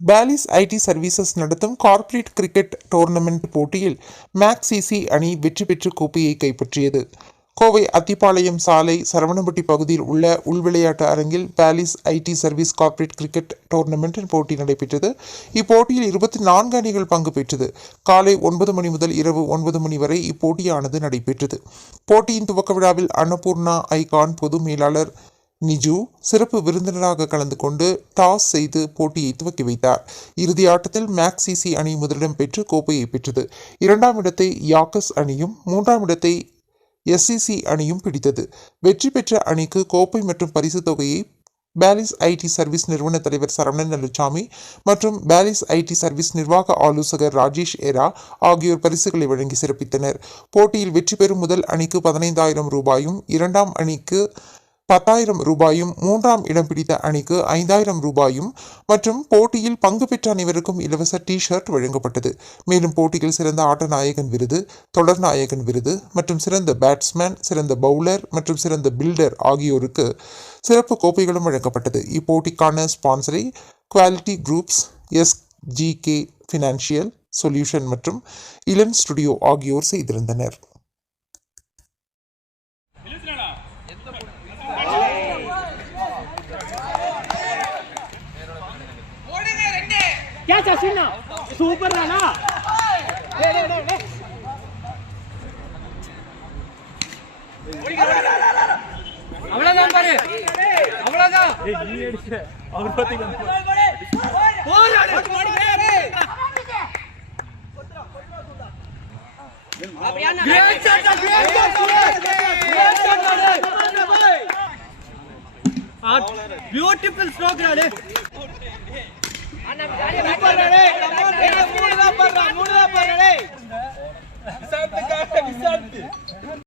பாலிஸ் ID services நடத்தும் corporate cricket tournament போட்டியில் மேக்சிசி அணி வெற்றி பெற்று கோப்பையை கைப்பற்றியது. கோவை அத்திப்பாளையம் சாலை சரவணம்பட்டி பகுதியில் உள்ள உள்விளையாட்டு அரங்கில் பாலிஸ் IT service corporate cricket tournament போட்டி நடைபெற்றது. இப்போட்டியில் 24 அணிகள் பங்கு பெற்றது. காலை 9 மணி முதல் இரவு 9 மணி வரை இப்போட்டியானது நடைபெற்றது. போட்டியின் துவக்க விழாவில் அன்னபூர்ணா ஐகான் பொது மேலாளர் நிஜு சிறப்பு விருந்தினராக கலந்து கொண்டு டாஸ் செய்து போட்டியை துவக்கி வைத்தார். இறுதி ஆட்டத்தில் மேக்சிசி அணி முதலிடம் பெற்று கோப்பையை பெற்றது. 2ஆம் இடத்தை யாக்கஸ் அணியும் 3ஆம் இடத்தை எஸ்சிசி அணியும் பிடித்தது. வெற்றி பெற்ற அணிக்கு கோப்பை மற்றும் பரிசு தொகையை பாலிஸ் ஐடி சர்வீஸ் நிறுவன தலைவர் சரவணன் நல்லுச்சாமி மற்றும் பாலிஸ் ஐடி சர்வீஸ் நிர்வாக ஆலோசகர் ராஜேஷ் ஏரா ஆகியோர் பரிசுகளை வழங்கி சிறப்பித்தனர். போட்டியில் வெற்றி பெறும் முதல் அணிக்கு 15,000 ரூபாயும், 2ஆம் அணிக்கு 10,000 ரூபாயும், 3ஆம் இடம் பிடித்த அணிக்கு 5,000 ரூபாயும் மற்றும் போட்டியில் பங்கு பெற்ற அனைவருக்கும் இலவச டி-ஷர்ட் வழங்கப்பட்டது. மேலும் போட்டியில் சிறந்த ஆட்ட நாயகன் விருது, தொடர் நாயகன் விருது மற்றும் சிறந்த பேட்ஸ்மேன், சிறந்த பவுலர் மற்றும் சிறந்த பில்டர் ஆகியோருக்கு சிறப்பு கோப்பைகளும் வழங்கப்பட்டது. இப்போட்டிக்கான ஸ்பான்சரை quality groups, SGK financial solution மற்றும் இளன் ஸ்டுடியோ ஆகியோர் செய்திருந்தனர். क्या सचिन सूपर है ना அவ்வளவுதான் பாரு அவ்வளவுதான் ஏய் நீ அடிச்ச அவர் பாத்தீங்க போராடு ब्यूटीफुल स्ट्रोक राडे ऊपर रे कम ऑन रे मूड दा पर रे विशांत का विशांत